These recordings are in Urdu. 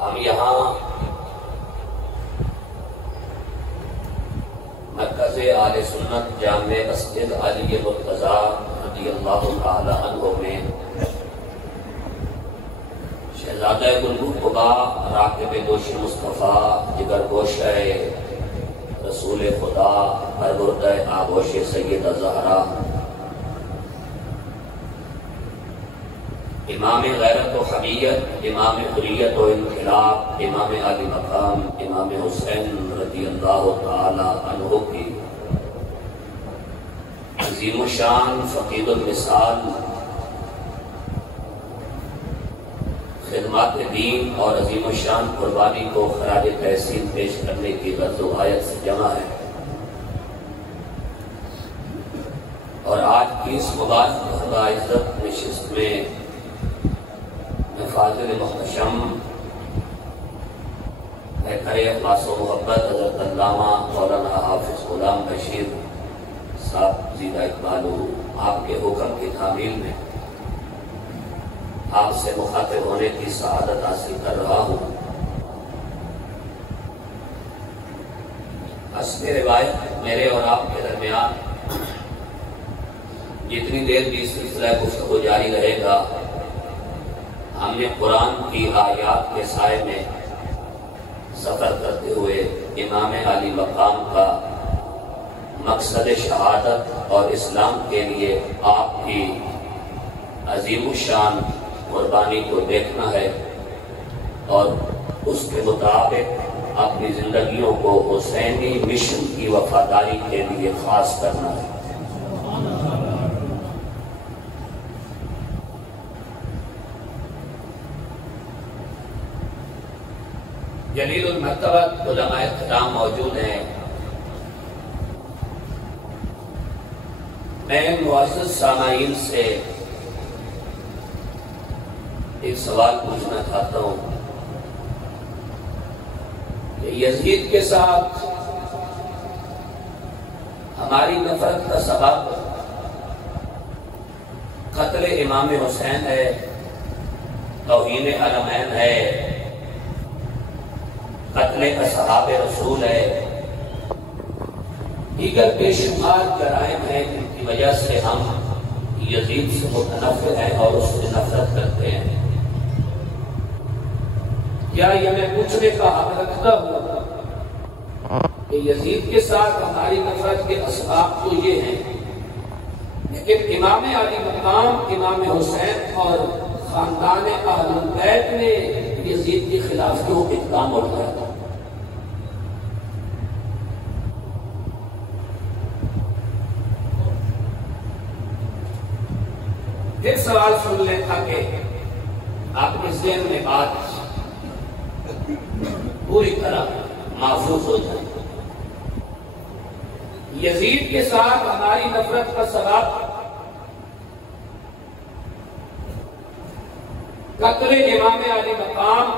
ہم یہاں مرکز اہل سنت جامع مسجد علی مرتضیٰ رضی اللہ تعالی عنہ میں شہزادہ گلبرقبا راکب دوش مصطفیٰ جگر گوشہ رسول خدا پروردہ آغوش سیدہ زہرا امام غیرت و حمیت، امام حریت و انقلاب، امام علی مقام، امام حسین رضی اللہ تعالی عنہ کی عظیم الشان فقید المثال خدمات دین اور عظیم الشان قربانی کو خراج تحسین پیش کرنے کی غرض و غایت سے جمع ہے، اور آج کی اس مبارک عزت نشست میں فاضل محتشم بہتر اخلاص و محبت حضرت علامہ مولانا حافظ غلام بشیر صاحب زیدہ اقبال آپ کے حکم کی تعمیل میں آپ سے مخاطب ہونے کی سعادت حاصل کر رہا ہوں۔ اصل روایت میرے اور آپ کے درمیان جتنی دیر بھی سلسلہ گفتگو جاری رہے گا، ہم نے قرآن کی آیات کے سائے میں سفر کرتے ہوئے امام علی مقام کا مقصد شہادت اور اسلام کے لیے آپ کی عظیم الشان قربانی کو دیکھنا ہے، اور اس کے مطابق اپنی زندگیوں کو حسینی مشن کی وفاداری کے لیے خاص کرنا ہے۔ جلیل المرتبت علماء کرام موجود ہیں، میں معزز سامعین سے ایک سوال پوچھنا چاہتا ہوں کہ یزید کے ساتھ ہماری نفرت کا سبب قتل امام حسین ہے، توہین حرمین ہے، قتل اصحاب رسول ہے، دیگر بے شمار جرائم ہیں جن کی وجہ سے ہم یزید سے متنفر ہیں اور اس سے نفرت کرتے ہیں۔ کیا یہ میں پوچھنے کا حق رکھتا ہوں کہ یزید کے ساتھ ہماری نفرت کے اسباب تو یہ ہیں، لیکن امام علی مقام، امام حسین اور خاندان اہل بیت نے یزید کے خلاف کیوں اقدام اٹھایا تھا؟ پھر سوال سن لیں تاکہ آپ کے ذہن میں بات پوری طرح محفوظ ہو جائے۔ یزید کے ساتھ ہماری نفرت کا سبب قتل امام علی مقام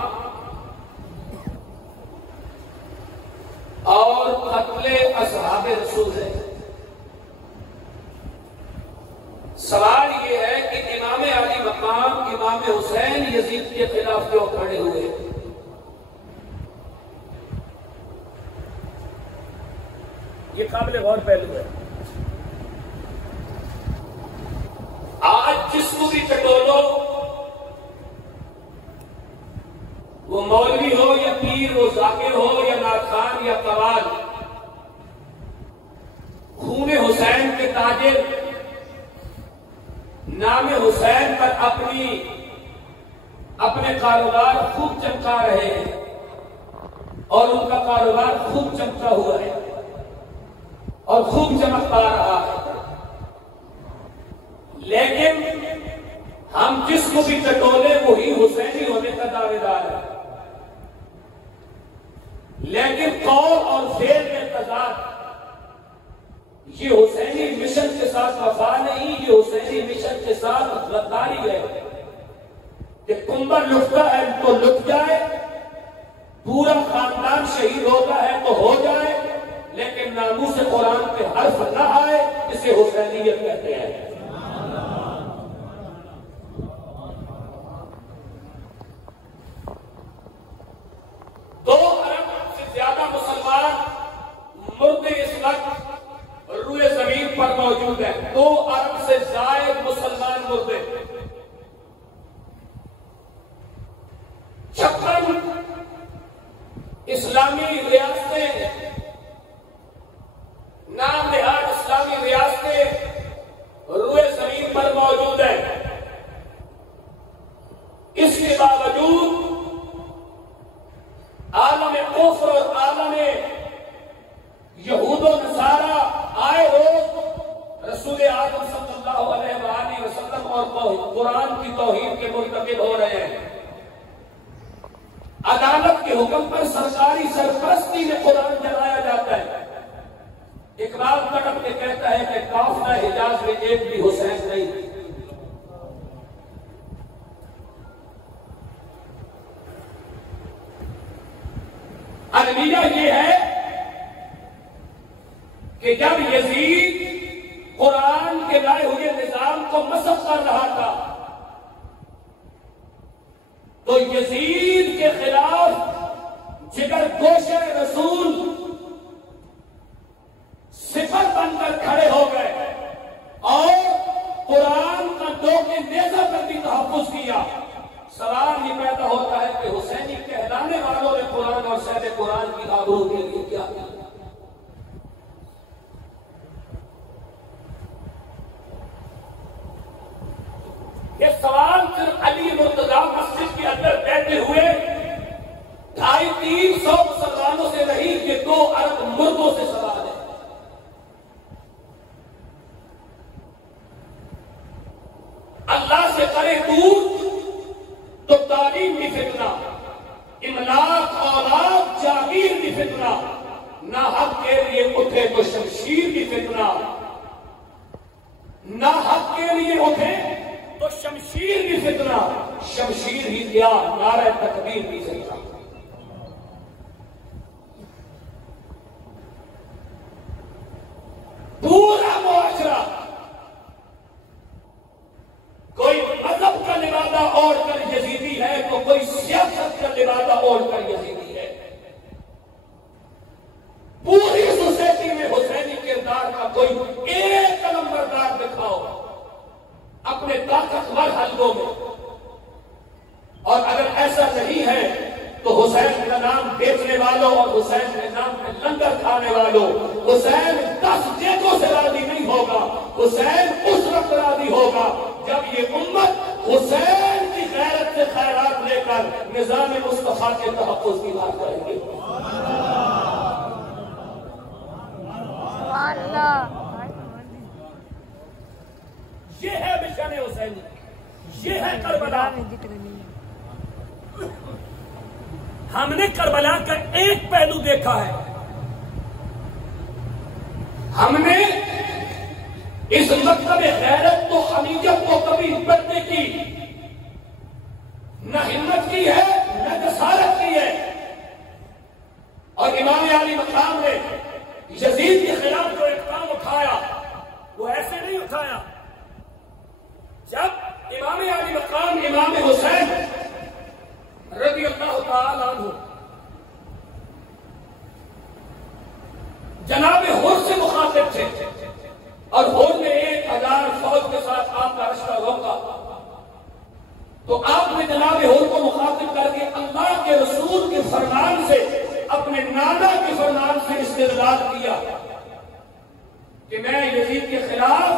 اور قتل اصحاب رسول ہے۔ سوال یہ ہے کہ امام علی مقام، امام حسین یزید کے خلاف کیوں کھڑے ہوئے؟ یہ قابل غور پہلو ہے۔ آج جس کو بھی ٹٹولو، وہ مولوی ہو یا پیر، وہ ذاکر ہو یا ناخوان یا قوال، خون حسین کے تاجر نام حسین پر اپنے کاروبار خوب چمکا رہے ہیں، اور ان کا کاروبار خوب چمکا ہوا ہے اور خوب چمکتا رہا ہے، لیکن ہم جس کو بھی ٹٹولے وہی حسینی ہونے کا دعوے دار ہے، لیکن قول اور فعل میں تضاد۔ یہ حسینی مشن کے ساتھ وفا نہیں، یہ حسینی مشن کے ساتھ غداری ہے کہ کنبر لٹتا ہے تو لٹ جائے، پورا خاندان شہید ہوتا ہے تو ہو جائے، لیکن ناموس قرآن پہ حرف نہ آئے، اسے حسینیت کہتے ہیں۔ 56 اسلامی ریاستیں، نام نہاد اسلامی ریاستیں روئے زمین پر موجود ہیں۔ اس کے باوجود عالم کفر اور عالم یہود و نصارہ آئے روز رسول اعظم صلی اللہ علیہ وآلہ وسلم اور قرآن کی توہین کے مرتکب ہو رہے ہیں۔ عدالت کے حکم پر سرکاری سرپرستی میں قرآن جلایا جاتا ہے۔ اقبال تڑپ کے کہتا ہے کہ قافلہ حجاز میں ایک بھی حسین نہیں۔ المیہ یہ ہے کہ جب یزید قرآن کے لائے ہوئے نظام کو مسخ کر رہا تھا تو یزید کے خلاف جگر گوش رسول صفر بن کر کھڑے ہو گئے اور قرآن کا دو کے نیزہ پر بھی تحفظ کیا۔ سوال یہ پیدا ہوتا ہے کہ حسینی کہلانے والوں نے قرآن اور صاحب قرآن کی آبرو کے لیے کیا کیا؟ یہ سوال صرف علی مرتضیٰ مسجد کے اندر بیٹھے ہوئے 250-300 مسلمانوں سے نہیں، یہ 2 ارب مردوں سے سوال ہے۔ اللہ سے کرے دور تو تعلیم بھی فتنہ، املاک اولاد جاگیر بھی فتنہ، نہ حق کے لیے اٹھے تو شمشیر بھی فتنہ، نہ حق کے لیے اٹھے تو شمشیر بھی فتنہ، شمشیر ہی کیا نعرہ تکبیر بھی فتنہ۔ پورا معاشرہ کوئی مذہب کا لبادہ اوڑھ کر یزیدی ہے تو کوئی سیاست کا لبادہ اوڑھ کر یزیدی ہے۔ پوری سوسائٹی میں حسینی کردار کا کوئی ایک نمبردار دکھاؤ اپنے طاقتور حلقوں میں، اور اگر ایسا نہیں ہے تو حسین کا نام بیچنے والوں اور حسین کے نام پہ لنگر کھانے والوں، حسین 10 جیتوں سے راضی نہیں ہوگا، حسین اس وقت راضی ہوگا جب یہ امت حسین کی غیرت سے خیرات لے کر نظام مصطفیٰ کے تحفظ کی بات کریں گے۔ یہ ہے مشن حسینی، یہ ہے کربلا۔ ہم نے کربلا کا ایک پہلو دیکھا ہے، ہم نے اس مکتب غیرت و حمیت کو کبھی بڑھنے کی نہ ہمت کی ہے نہ جسارت کی ہے، اور امام علی مقام نے یزید کے خلاف جو اقدام اٹھایا وہ ایسے نہیں اٹھایا۔ جب امام علی مقام امام حسین رضی اللہ تعالی عنہ جناب حر سے مخاطب تھے اور حر نے 1000 فوج کے ساتھ آپ کا رشتہ روکا تو آپ نے جناب حر کو مخاطب کر کے اللہ کے رسول کے فرمان سے، اپنے نانا کے فرمان سے استدلال کیا کہ میں یزید کے خلاف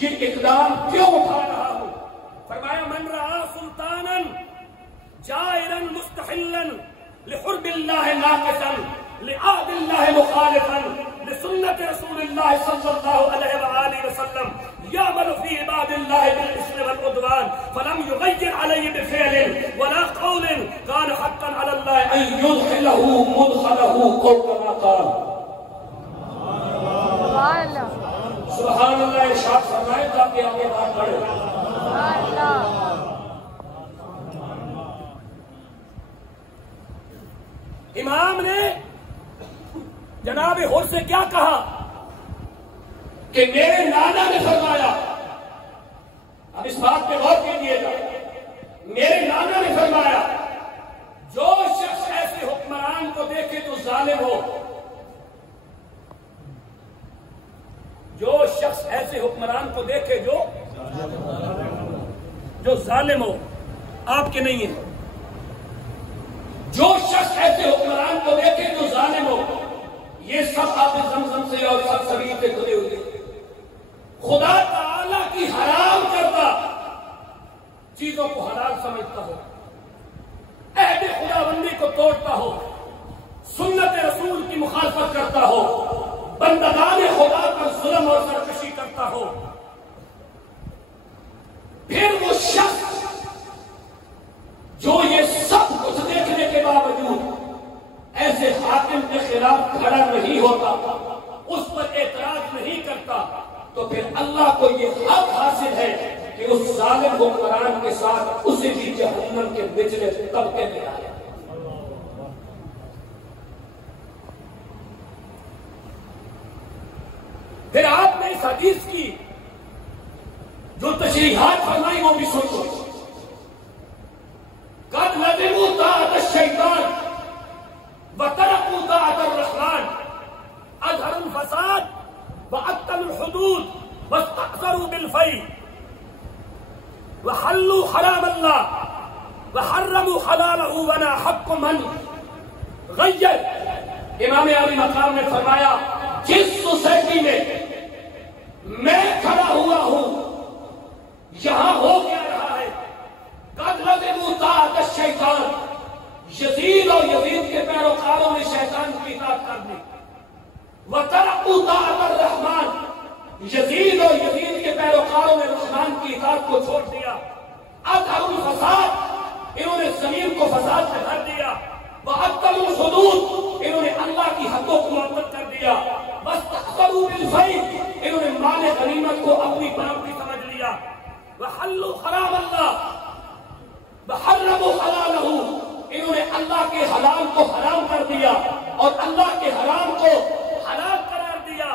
یہ اقدام کیوں اٹھا رہا ہوں۔ فرمایا من رأى سلطانا جائرا مستحلا لحرب اللہ ناقصا لعهد اللہ مخالفا لسنة رسول اللہ صلی اللہ علیہ وآلہ وسلم يعمل في عباد الله بالإثم والعدوان فلم يغير عليه بفعل ولا قول كان حقا على الله أن يدخله مدخله قول كما قال۔ سبحان اللہ ارشاد فرمائے تاکہ آگے بات بڑھے۔ امام نے جناب حر سے کیا کہا کہ میرے نانا نے فرمایا، اب اس بات پہ غور کیجیے گا، میرے نانا نے فرمایا جو شخص ایسے حکمران کو دیکھے تو ظالم ہو، جو شخص ایسے حکمران کو دیکھے جو ظالم ہو، آپ کے نہیں ہیں، جو شخص ایسے حکمران کو دیکھے جو ظالم ہو، یہ سب آب زمزم سے اور سب سبیل سے دھلے ہوئے، خدا تعالیٰ کی حرام کرتا چیزوں کو حلال سمجھتا ہو، عہد خدا بندی کو توڑتا ہو، سنت رسول کی مخالفت کرتا ہو، بندگان خدا پر ظلم اور سرکشی کرتا ہو، پھر وہ شخص جو یہ سب کچھ دیکھنے کے باوجود ایسے حاکم کے خلاف کھڑا نہیں ہوتا، اس پر اعتراض نہیں کرتا، تو پھر اللہ کو یہ حق حاصل ہے کہ اس ظالم حکمران کے ساتھ اسے بھی جہنم کے نچلے طبقے میں آئے۔ پھر آپ نے اس حدیث کی جو تشریحات فرمائی وہ بھی سنو۔ قد ندموا طاعة الشيطان وتركوا طاعة الرحمن، أظهروا الفساد وعطلوا الحدود واستأثروا بالفيء وحلوا حرام الله وحرموا حلاله ولا حق من غیر۔ امام علی مقام نے فرمایا جس سوسائٹی میں میں کھڑا ہوا ہوں یہاں ہو کیا رہا ہے، قد لزموا طاعة الشیطان، یزید اور یزید کے پیروکاروں نے شیطان کی اطاعت کر دی، وترکوا طاعة الرحمن، یزید اور یزید کے پیروکاروں نے رحمان کی اطاعت کو چھوڑ دیا، اظہروا الفساد، انہوں نے زمین کو فساد سے بھر دیا، وعطلوا الحدود، انہوں نے اللہ کی حدوں کو معطل کر دیا، واستأثروا بالفیء، انہوں نے مال غنیمت کو اپنی پراپرٹی سمجھ لیا، وحلوا حرام اللہ وحرموا حلالہ، انہوں نے اللہ کے حلال کو حرام کر دیا اور اللہ کے حرام کو حلال قرار دیا،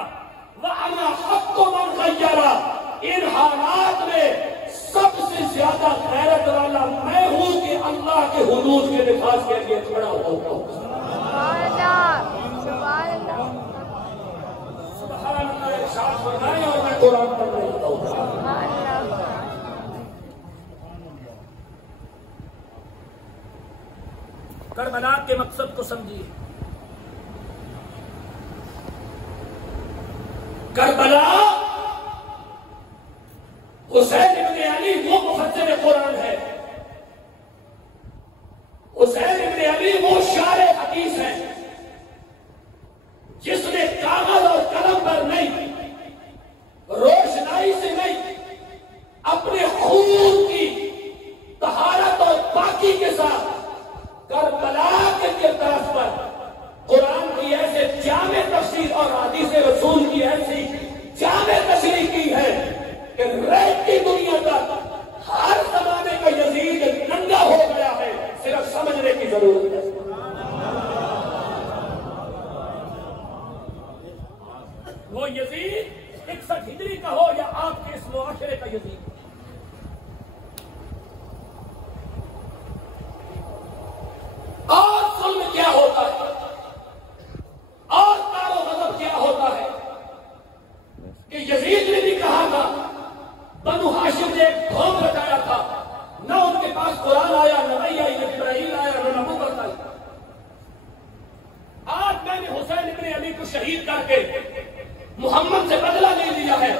وَأَنَا حَقُّ مَنْ غَيَّرَ، ان حالات میں سب سے زیادہ غیرت والا میں ہوں کہ اللہ کے حدود کے نفاذ کے لیے کھڑا ہوتا ہوں۔ سبحان اللہ، سبحان اللہ، سبحان اللہ ارشاد فرمائے اور میں قرآن پڑھ رہا ہوں۔ سبحان اللہ۔ کربلا کے مقصد کو سمجھیے۔ کربلا حسین ابن علی وہ مفسر قرآن ہے، حسین ابن علی وہ شاعر حدیث ہے جس نے کاغذ اور قلم پر نہیں، روشنائی سے نہیں، اپنے خون کی طہارت اور پاکی کے ساتھ کربلا کے کردار پر قرآن کی ایسے جامع تفسیر اور حدیث رسول کی ایسی جامع تشریح کی ہے کہ رہتی دنیا تک ہر زمانے کا یزید ننگا ہو گیا ہے، صرف سمجھنے کی ضرورت ہے۔ وہ یزید 61 ہجری کا ہو یا آپ کے اس معاشرے کا یزید، اور ظلم کیا ہوتا ہے اور کار و غضب کیا ہوتا ہے کہ یزید نے بھی کہا تھا، بنو ہاشم نے ایک قوم رچایا تھا، نہ ان کے پاس قرآن آیا، نہ نبی آئی، نہ جبرائیل آیا، نہ نبوت آئی۔ آج میں نے حسین ابن علی کو شہید کر کے محمد سے بدلہ لے لیا ہے،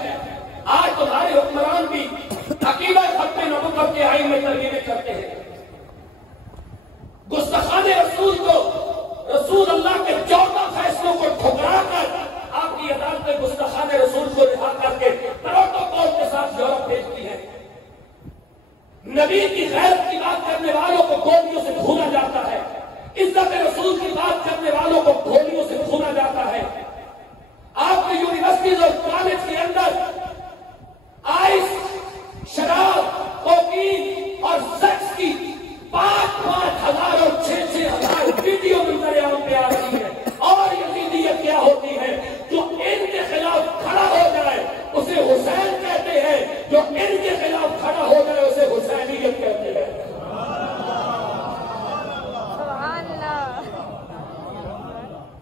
آج تمہارے حکمران بھی عقیدہ ختم نبوت کے آئین میں ترغیبیں کرتے ہیں، گستاخان رسول کو، رسول اللہ کے 14 فیصلوں کو ٹھکرا کر آپ کی عدالت میں گستاخان رسول کو رہا کر کے پروٹوکول کے ساتھ یورپ بھیجتی ہے۔ نبی کی غیرت کی بات کرنے والوں کو گولیوں سے بھونا جاتا ہے، عزت رسول کی بات کرنے والوں کو گولیوں سے بھونا جاتا ہے۔ آپ کی یونیورسٹیز اور کالج کے اندر آئس، شراب، کوکین اور سیکس کی 5,000 اور 6,000 ویڈیو منظر عام پہ آ رہی ہے، اور یزیدیت کیا ہوتی ہے؟ جو ان کے خلاف کھڑا ہو جائے اسے حسین کہتے ہیں، جو ان کے خلاف کھڑا ہو جائے اسے حسینیت کہتے ہیں۔ سبحان اللہ۔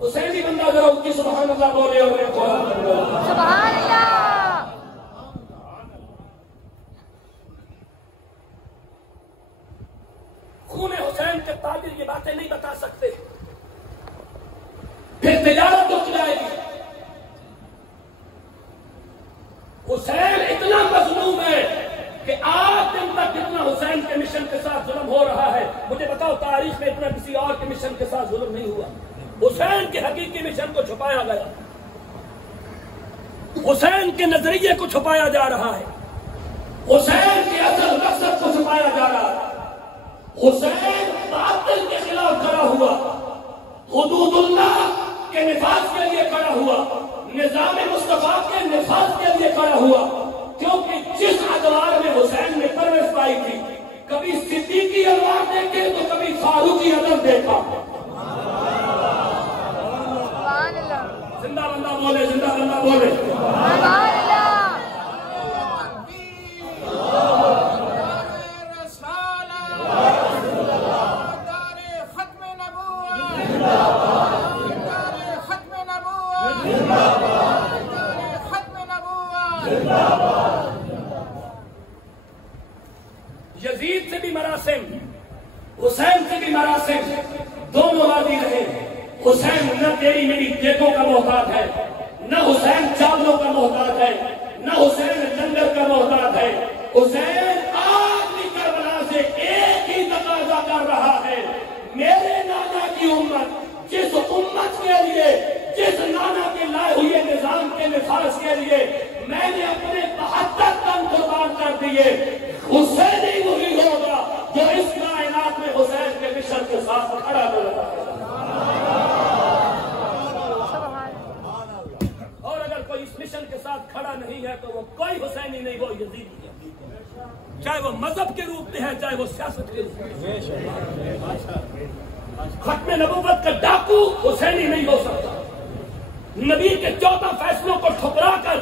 حسینی بندہ ذرا ان کی سبحان اللہ بولے اور سبحان اللہ۔ خون حسین کے تاجر یہ باتیں نہیں بتا سکتے، پھر تجارت اٹھ جائے گی۔ حسین اتنا مظلوم ہے کہ آج دن تک جتنا حسین کے مشن کے ساتھ ظلم ہو رہا ہے، مجھے بتاؤ تاریخ میں اتنا کسی اور کے مشن کے ساتھ ظلم نہیں ہوا۔ حسین کے حقیقی مشن کو چھپایا گیا، حسین کے نظریے کو چھپایا جا رہا ہے، حسین کے اصل مقصد کو چھپایا جا رہا ہے۔ حسین باطل کے خلاف کھڑا ہوا، حدود اللہ کے نفاذ کے لیے کھڑا ہوا، نظام مصطفیٰ کے نفاذ کے لیے کھڑا ہوا، کیونکہ جس ادوار میں حسین نے پرورش پائی تھی، کبھی صدیقی ادوار دیکھے تو کبھی فاروقی ادب دیکھا۔ زندہ بندہ بولے، زندہ بندہ بولے۔ یزید سے بھی مراسم، حسین سے بھی مراسم، دونوں راضی رہے۔ حسین نہ تیری میری دیکھوں کا محتاج ہے، نہ حسین چاولوں کا محتاج ہے، نہ حسین لنگر کا محتاج ہے۔ حسین آج بھی کربلا سے ایک ہی تقاضا کر رہا ہے، میرے نانا کی امت جس امت کے لیے، جس نانا کے لائے ہوئے نظام کے نفاذ کے لیے میں نے اپنے 72 تن قربان کر دیے، حسین ہی وہی ہوگا جو اس کائنات میں حسین کے مشن کے ساتھ کھڑا ہوگا۔ اور اگر کوئی اس مشن کے ساتھ کھڑا نہیں ہے تو وہ کوئی حسینی نہیں، وہ یزیدی ہے، چاہے وہ مذہب کے روپ میں ہے، چاہے وہ سیاست کے روپ میں ہے۔ ختم نبوت کا ڈاکو حسینی نہیں ہو سکتا۔ نبی کے 14 فیصلوں کو ٹھکرا کر،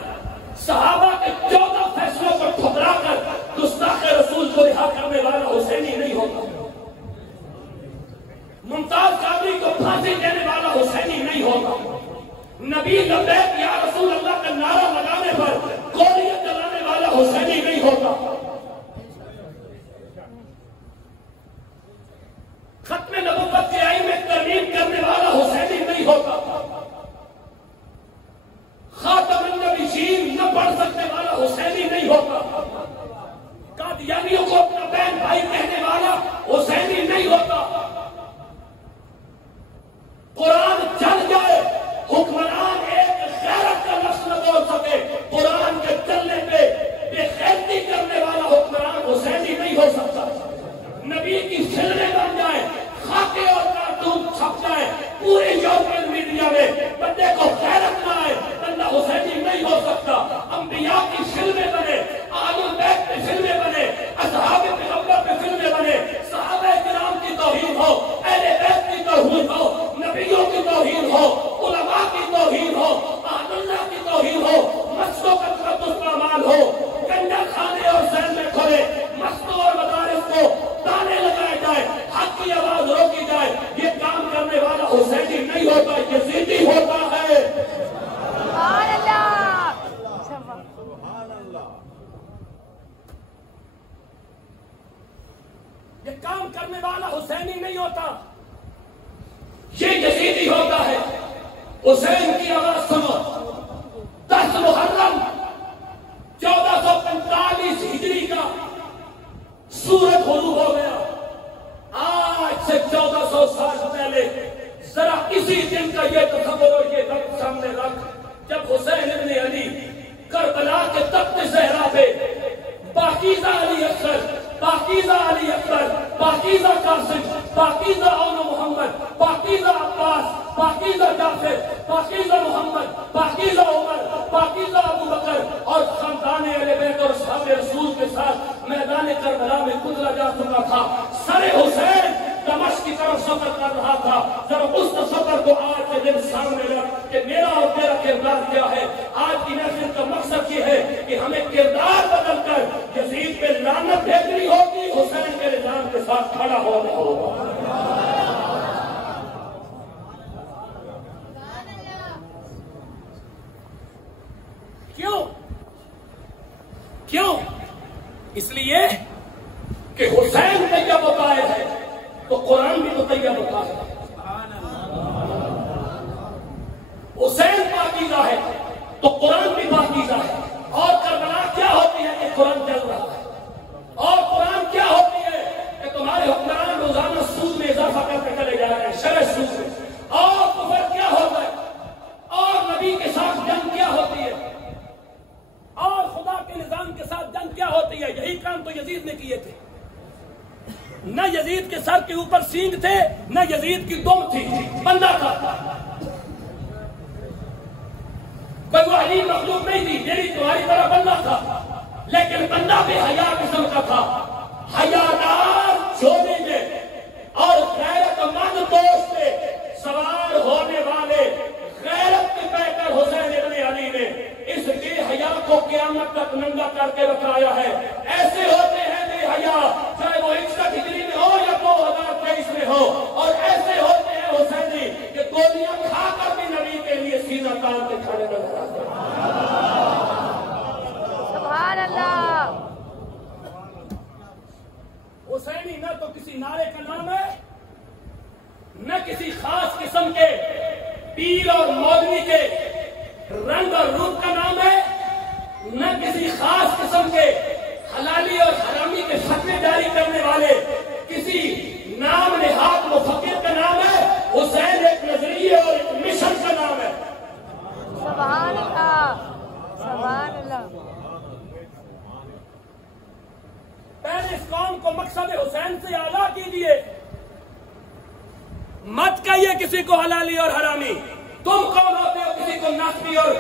صحابہ کے 14 فیصلوں کو ٹھکرا کر گستاخ رسول کو رہا کرنے والا حسینی نہیں ہوگا۔ ممتاز قادری کو پھانسی دینے والا حسینی نہیں ہوگا۔ نبی لبیک یا رسول اللہ کا نعرہ لگانے پر گولیاں چلانے والا حسینی نہیں ہوگا۔ ختم نبوت کے آئین میں ترمیم کرنے والا حسینی نہیں ہوگا۔ خاتم النبیین نہ پڑھ سکنے والا حسینی نہیں ہوگا۔ قادیانیوں کو اپنا بہن بھائی کہنے والا حسینی نہیں ہوگا۔ قرآن چل جائے، حکمران ایک غیرت کا لفظ نہ بول سکے، قرآن کے چلنے پہ بے غیرتی کرنے والا حکمران حسینی نہیں ہو سکتا۔ نبی کی فلمیں بن جائیں، خاکے اور کارٹون چھپ جائیں پورے یورپین میڈیا میں، بندے کو غیرت نہ آئے، بندہ حسینی نہیں ہو سکتا۔ انبیاء کی فلمیں بنے، آل بیت پہ فلمیں بنے، اصحاب پیغمبر پہ فلمیں بنے، صحابہ کرام کی توہین ہو، اہل بیت کی توہین ہو، نبیوں کی توہین ہو، علماء کی توہین ہو، اہل اللہ کی توہین ہو، مسجدوں کا تقدس پامال ہو، گنجا خانے اور سین میں کھلے مسجدوں اور مدارس کو تانے لگائے جائے، حق کی آواز روکی جائے، یہ کام کرنے والا حسینی نہیں ہوتا، یزیدی ہوتا ہے۔ سبحان اللہ، سبحان اللہ۔ یہ کام کرنے والا حسینی نہیں ہوتا، یہ یزیدی ہوتا ہے۔ حسین کی آواز سنو، 10 محرم 1445 ہجری کا سورج غروب ہو گیا۔ آج سے 1400 سال پہلے ذرا اسی دن کا یہ تصور اور یہ وقت سامنے رکھ جب حسین ابن علی کربلا کے تخت زہرا پہ پاکیزہ علی اکبر، پاکیزہ علی اکبر، پاکیزہ قاسم، پاکیزہ اون محمد، پاکیزہ عباس، پاکیزہ جعفر، پاکیزہ محمد، پاکیزہ عمر، پاکیزہ ابو بکر اور خاندان اہل بیت اور اصحاب رسول کے ساتھ میدان کربلا میں گزرا جا چکا تھا۔ سر حسین دمشق کی طرف سفر کر رہا تھا۔ ذرا اس سفر کو آج کے دن سامنے رکھ کہ میرا اور تیرا کردار کیا ہے۔ آج کی محفل کا مقصد یہ ہے کہ ہمیں کردار بدل کر یزید پہ لعنت بھیجنی ہوگی، حسین کے نظام کے ساتھ کھڑا ہونا ہوگا۔ کیوں؟ اس لیے کہ حسین کا یہ مقاصد ہے طیب الطاہر. حسین پاکیزہ ہے تو قرآن بھی پاکیزہ ہے. اور کربلا کیا ہوتی ہے کہ قرآن چل رہا ہے. اور قرآن کیا ہوتی ہے کہ تمہارے حکمران روزانہ سود میں اضافہ کرتے چلے جا رہے ہیں, شرح سود میں. اور کفر کیا ہوتا ہے, اور نبی کے ساتھ جنگ کیا ہوتی ہے, اور خدا کے نظام کے ساتھ جنگ کیا ہوتی ہے. یہی کام تو یزید نے کیے تھے. نہ یزید کے سر کے اوپر سینگ تھے, نہ یزید کی دم تھی, بندہ تھا. کوئی وہ عجیب مخلوق نہیں تھی, میری تمہاری طرح بندہ تھا, لیکن بندہ بھی حیا قسم کا تھا. حیادار چھوڑیں گے اور غیرت مند دوست سے سوار ہونے والے غیرت کے پیکر حسین ابن علی نے اس بے حیا کو قیامت تک ننگا کر کے بتایا ہے. ایسے ہوتے ہیں بے حیا, چاہے وہ 61 ہجری میں ہو یا 2023 میں ہو, اور ایسے ہوتے ہیں حسینی کہ گولیاں کھا کر بھی نبی کے لیے سینہ تان کے کھڑے نظر آتے ہیں. سبحان اللہ. حسینی نہ تو کسی نعرے کا نام ہے, نہ کسی خاص قسم کے پیر اور مولوی کے رنگ اور روپ کا نام ہے, نہ کسی خاص قسم کے حلالی اور حرامی کے فتوے جاری کرنے والے کسی نام نہاد مفکر کا نام ہے. حسین ایک نظریے اور ایک مشن کا نام ہے. سبحان اللہ. سبحان اللہ. پہلے اس قوم کو مقصد حسین سے آگاہ کیجیے. مت کہیے کسی کو حلالی اور حرامی. تم کون ہوتے ہو کسی کو ناسبی اور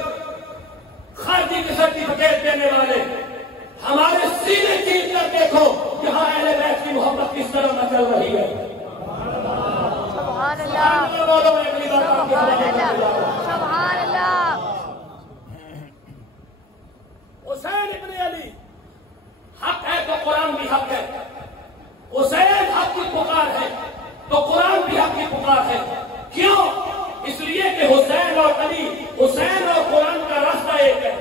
خارجی کے سرٹیفکیٹ دینے والے. ہمارے سینے چیز کر دیکھو یہاں اہل بیت کی محبت کس طرح نہ چل رہی ہے. سبحان اللہ. سبحان اللہ. سبحان اللہ. حسین ابن علی حق ہے تو قرآن بھی حق ہے. حسین حق کی پکار ہے تو قرآن بھی حق کی پکار ہے. کیوں؟ اس لیے کہ حسین اور علی, حسین اور قرآن کا راستہ ایک ہے.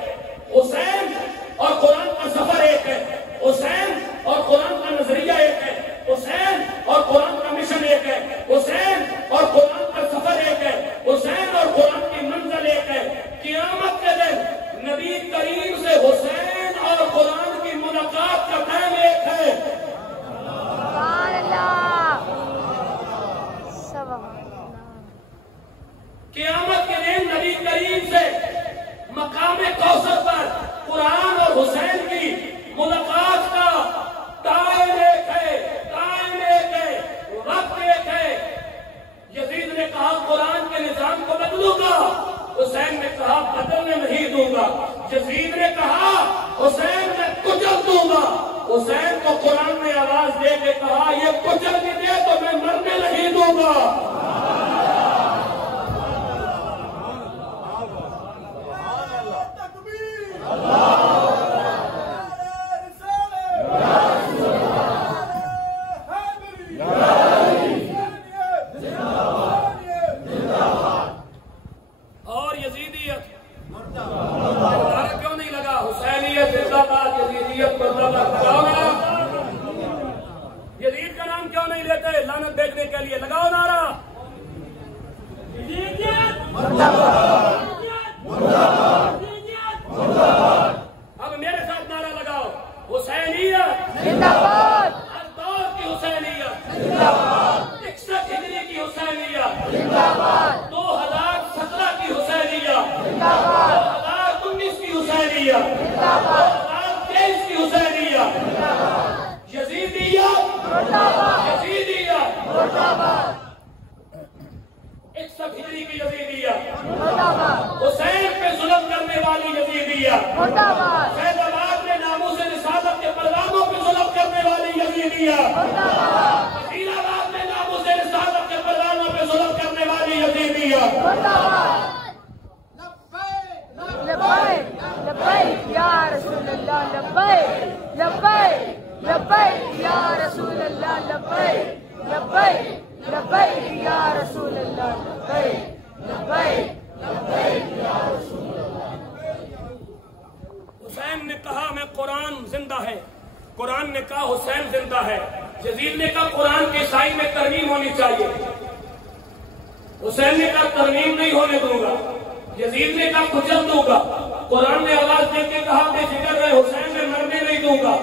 حسین اور قرآن کا سفر ایک ہے. حسین اور قرآن کا نظریہ ایک ہے. حسین اور قرآن کا مشن ایک ہے. حسین اور قرآن کا سفر ایک ہے. حسین اور قرآن کی منزل ایک ہے. قیامت کے دن نبی کریم سے حسین اور قرآن کی ملاقات کا ٹائم ایک ہے. سبحان اللہ. سبحان اللہ. قیامت کے دن نبی کریم سے مقام کوثر پر قرآن اور حسین کی ملاقات کا ٹائم ایک ہے. ٹائم ایک ہے, وقت ایک ہے. یزید نے کہا قرآن کے نظام کو بدلوں گا, حسین نے کہا بدلنے نہیں دوں گا. یزید نے کہا حسین میں کچل دوں گا. حسین کو قرآن نے آواز دے کے کہا یہ کچل بھی دے تو میں مرنے نہیں دوں گا. اور یزیدیت نعرہ کیوں نہیں لگا؟ حسینیت زندہ باد, یزیدیت مردہ باد. لگاؤ نعرہ. یزید کا نام کیوں نہیں لیتے لعنت بیچنے کے لیے؟ لگاؤ نعرہ. یزیدیت مردہ باد. اب میرے ساتھ نعرہ لگاؤ. حسینیت زندہ باد. ہر دور کی حسینیت زندہ باد. 61 ہجری کی حسینیت زندہ باد. 2017 کی حسینیت زندہ باد. 2019 کی حسینیت زندہ باد. 2023 کی حسینیت. یزیدیت زندہ باد. یزیدیت زندہ باد. 61 ہجری کی یزیدیت. زندہ باد. حسین پہ ظلم کرنے والی یزیدیت. زندہ باد. فیض آباد میں ناموس رسالت کے پروانوں پہ ظلم کرنے والی یزیدیت. زندہ باد. وزیر آباد میں ناموس رسالت کے پروانوں پہ ظلم کرنے والی یزیدیت. زندہ باد. لبیک لبیک یا رسول اللہ. لبیک لبیک لبیک یا رسول اللہ. لبیک لبیک لبیک یا رسول اللہ. لبیک لبیک لبیک یا رسول اللہ. حسین نے کہا میں قرآن زندہ ہے. قرآن نے کہا حسین زندہ ہے. یزید نے کہا قرآن کے سائن میں ترمیم ہونی چاہیے، حسین نے کہا ترمیم نہیں ہونے دوں گا، یزید نے کہا کچل دوں گا، قرآن نے آواز دے کے کہا بے فکر رہے حسین میں مرنے نہیں دوں گا،